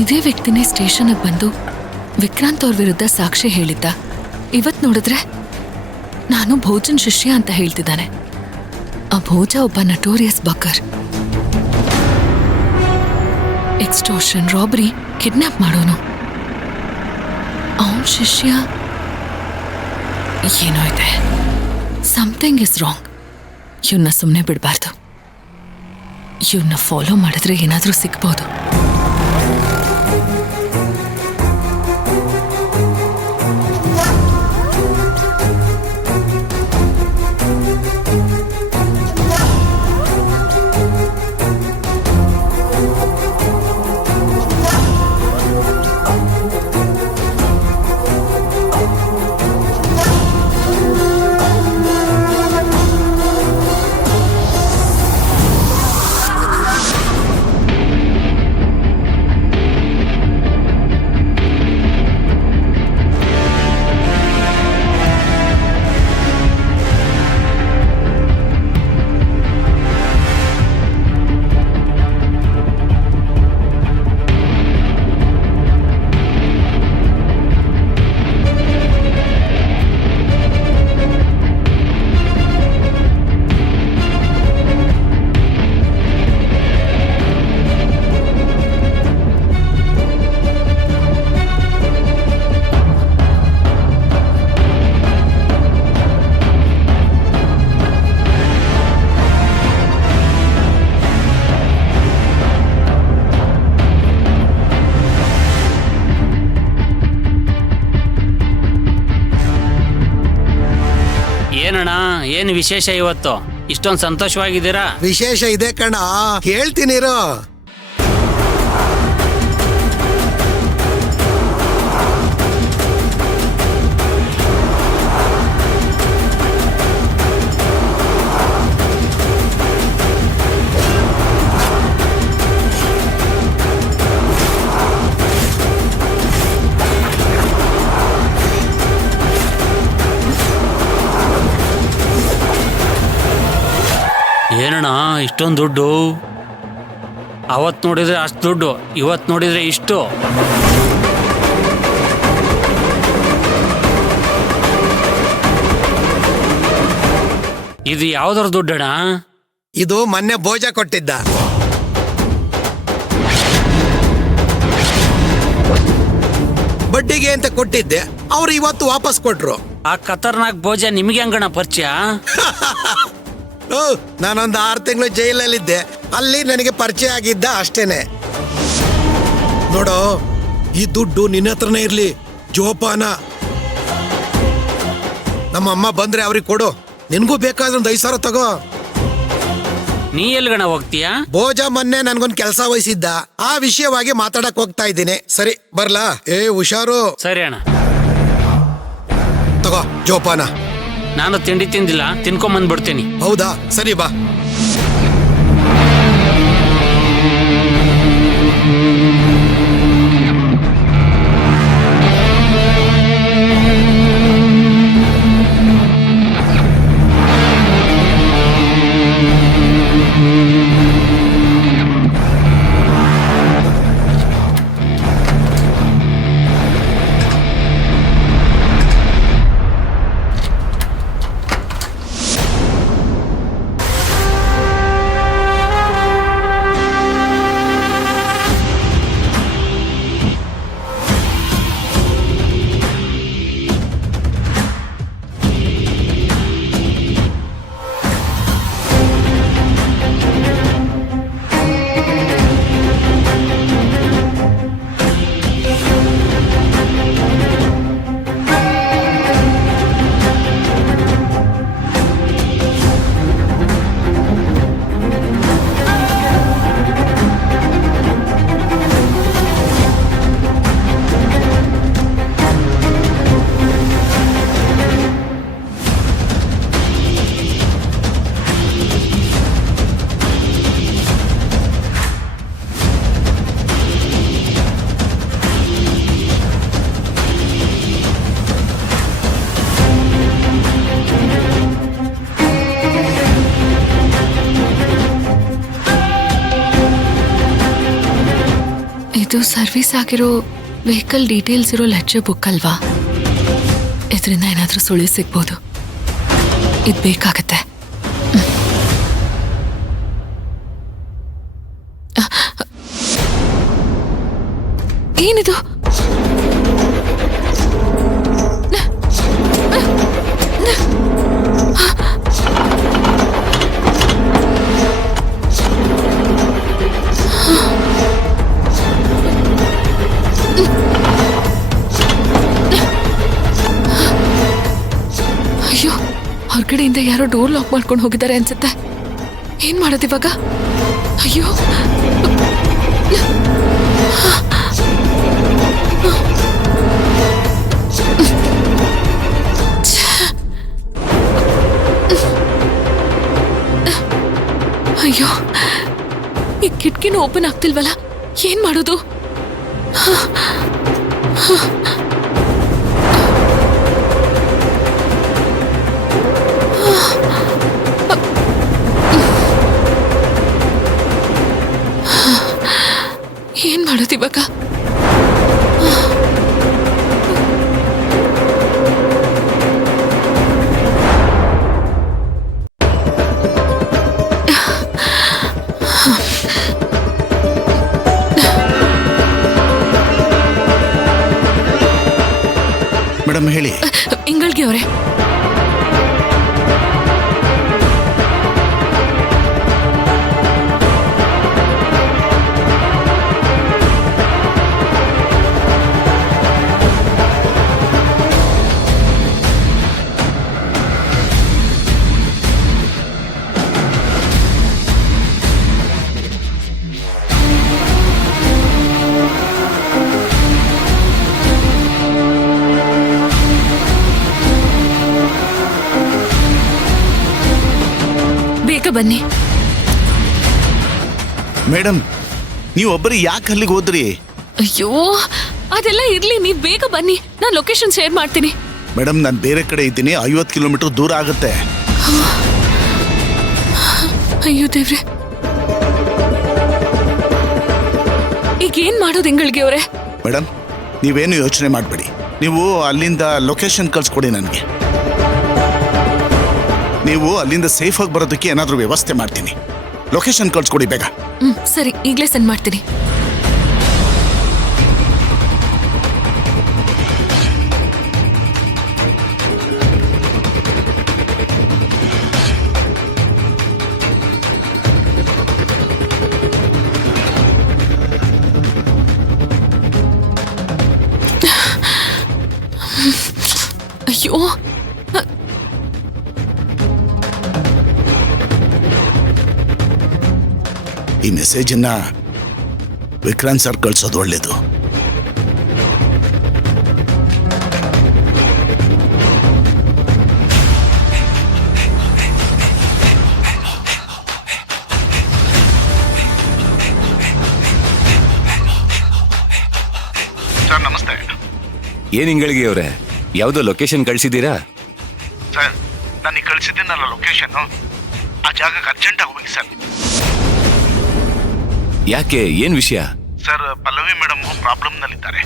ಇದೇ ವ್ಯಕ್ತಿನೇ ಸ್ಟೇಷನ್ಗೆ ಬಂದು ವಿಕ್ರಾಂತ್ ಅವ್ರ ವಿರುದ್ಧ ಸಾಕ್ಷಿ ಹೇಳಿದ್ದ. ಇವತ್ ನೋಡಿದ್ರೆ ನಾನು ಭೋಜನ್ ಶಿಷ್ಯ ಅಂತ ಹೇಳ್ತಿದ್ದಾನೆ. ಆ ಭೋಜ ಒಬ್ಬ notorious Bakr. Extortion, robbery, kidnap ಮಾಡೋನು. ಅವನ ಶಿಷ್ಯ ಏನೋ ಇದೆ. Something is wrong. ಇವನ್ನ ಸುಮ್ಮನೆ ಬಿಡಬಾರ್ದು. ಇವನ್ನ ಫಾಲೋ ಮಾಡಿದ್ರೆ ಏನಾದರೂ ಸಿಗ್ಬೋದು. ಏನಣ್ಣ, ಏನು ವಿಶೇಷ ಇವತ್ತು? ಇಷ್ಟೊಂದು ಸಂತೋಷವಾಗಿದ್ದೀರಾ? ವಿಶೇಷ ಇದೆ ಕಣ, ಹೇಳ್ತೀನಿರೋ. ಏನಣ್ಣ ಇಷ್ಟೊಂದು ದುಡ್ಡು? ಅವತ್ತು ನೋಡಿದ್ರೆ ಅಷ್ಟು ದುಡ್ಡು, ಇವತ್ತು ನೋಡಿದ್ರೆ ಇಷ್ಟು. ಇದು ಯಾವ್ದಾರ ದುಡ್ಡಣ್ಣ? ಇದು ಮೊನ್ನೆ ಭೋಜ ಕೊಟ್ಟಿದ್ದ. ಬಡ್ಡಿಗೆ ಅಂತ ಕೊಟ್ಟಿದ್ದೆ, ಅವ್ರು ಇವತ್ತು ವಾಪಸ್ ಕೊಟ್ರು. ಆ ಖತರ್ನಾಕ್ ಭೋಜ ನಿಮ್ಗೆ ಹೆಂಗಣ್ಣ ಪರಿಚಯ? ನಾನೊಂದು 6 ತಿಂಗಳು ಜೈಲಲ್ಲಿದ್ದೆ, ಅಲ್ಲಿ ನನಗೆ ಪರಿಚಯ ಆಗಿದ್ದ ಅಷ್ಟೇನೆ. ನೋಡೋ, ಈ ದುಡ್ಡು ನಿನ್ನ ಹತ್ರನೇ ಇರ್ಲಿ, ಜೋಪಾನ. ನಮ್ಮ ಅಮ್ಮ ಬಂದ್ರೆ ಅವ್ರಿಗೆ ಕೊಡು. ನಿನ್ಗೂ ಬೇಕಾದ್ರೆ ಒಂದು 5,000 ತಗೋ. ನೀ ಎಲ್ಗಣ ಹೋಗ್ತೀಯಾ? ಭೋಜ ಮೊನ್ನೆ ನನ್ಗೊಂದು ಕೆಲಸ ವಹಿಸಿದ್ದ, ಆ ವಿಷಯವಾಗಿ ಮಾತಾಡಕ್ ಹೋಗ್ತಾ ಇದ್ದೀನಿ. ಸರಿ ಬರ್ಲಾ? ಹುಷಾರು. ಸರಿ ಅಣ್ಣ. ತಗೋ ಜೋಪಾನ. ನಾನು ತಿಂಡಿ ತಿಂದಿಲ್ಲ, ತಿನ್ಕೊಂಬಂದ್ಬಿಡ್ತೀನಿ. ಹೌದಾ? ಸರಿ ಬಾ. ಇದು ಸರ್ವಿಸ್ ಆಗಿರೋ ವೆಹಿಕಲ್ ಡೀಟೇಲ್ಸ್ ಇರೋ ಲೆಡ್ಜರ್ ಬುಕ್ ಅಲ್ವಾ? ಇದರಿಂದ ಏನಾದರೂ ಸುಳಿವು ಸಿಗ್ಬೋದು. ಇದು ಬೇಕಾಗತ್ತೆ. ಏನಿದು? ಅಯ್ಯೋ, ಹೊರಗಡೆಯಿಂದ ಯಾರೋ ಡೋರ್ ಲಾಕ್ ಮಾಡ್ಕೊಂಡು ಹೋಗಿದ್ದಾರೆ ಅನ್ಸುತ್ತೆ. ಏನ್ ಮಾಡೋದು ಇವಾಗ? ಅಯ್ಯೋ, ಅಯ್ಯೋ, ಈ ಕಿಟಕಿನೂ ಓಪನ್ ಆಗ್ತಿಲ್ವಲ್ಲ, ಏನ್ ಮಾಡೋದು? ಏನ್ ಮಾಡೋದು ಇವಾಗ? ಮೇಡಮ್ ಹೇಳಿ. ಇಂಗಳ್ಗೆ ಅವರೇ, ಬೇಗ ಬನ್ನಿ. ಮೇಡಮ್, ನೀವು ಒಬ್ಬರಿ ಯಾಕೆ ಅಲ್ಲಿಗೆ ಹೋದ್ರಿ? ಅಯ್ಯೋ, ಅದೆಲ್ಲ ಇರ್ಲಿ, ನೀವ್ ಬೇಗ ಬನ್ನಿ, ನಾನು ಲೊಕೇಶನ್ ಶೇರ್ ಮಾಡ್ತೀನಿ. ಮೇಡಮ್, ನಾನು ಬೇರೆ ಕಡೆ ಇದ್ದೀನಿ, 50 ಕಿಲೋಮೀಟರ್ ದೂರ ಆಗುತ್ತೆ. ಅಯ್ಯೋ ದೇವ್ರೆ, ಈಗ ಏನ್ ಮಾಡೋದು ಇಂಗಳ್ಗೆ ಅವರೇ? ಮೇಡಮ್, ನೀವೇನು ಯೋಚನೆ ಮಾಡಬೇಡಿ. ನೀವು ಅಲ್ಲಿಂದ ಲೊಕೇಶನ್ ಕಳ್ಸ್ಕೊಡಿ ನನಗೆ. ನೀವು ಅಲ್ಲಿಂದ ಸೇಫ್ ಆಗಿ ಬರೋದಕ್ಕೆ ಏನಾದರೂ ವ್ಯವಸ್ಥೆ ಮಾಡ್ತೀನಿ. ಲೊಕೇಶನ್ ಕಳ್ಸ್ಕೊಡಿ ಬೇಗ. ಸರಿ, ಈಗಲೇ ಸೆಂಡ್ ಮಾಡ್ತೀನಿ. ಅಯ್ಯೋ, ಈ ಮೆಸೇಜನ್ನ ವಿಕ್ರಾಂತ್ ಸರ್ ಕಳ್ಸೋದು ಒಳ್ಳೇದು. ಸರ್ ನಮಸ್ತೆ. ಏನ್ ಇಂಗಳಿಗೆ ಅವ್ರೆ, ಯಾವುದೋ ಲೊಕೇಶನ್ ಕಳಿಸಿದ್ದೀರಾ? ಸರ್, ನನಗೆ ಕಳಿಸಿದ್ದೀನಲ್ಲ ಲೊಕೇಶನ್, ಆ ಜಾಗಕ್ಕೆ ಅರ್ಜೆಂಟಾಗಿ ಹೋಗಿ ಸರ್. ಯಾಕೆ, ಏನ್ ವಿಷಯ? ಸರ್, ಪಲ್ಲವಿ ಮೇಡಮ್ ಪ್ರಾಬ್ಲಮ್ನಲ್ಲಿದ್ದಾರೆ.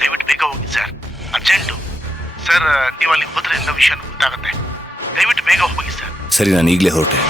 ದಯವಿಟ್ಟು ಬೇಗ ಹೋಗಿ ಸರ್, ಅರ್ಜೆಂಟು. ಸರ್, ನೀವು ಅಲ್ಲಿ ಹೋದ್ರೆ ಎಲ್ಲ ವಿಷಯ ಗೊತ್ತಾಗುತ್ತೆ. ದಯವಿಟ್ಟು ಬೇಗ ಹೋಗಿ ಸರ್. ಸರಿ, ನಾನು ಈಗಲೇ ಹೊರಟೆ.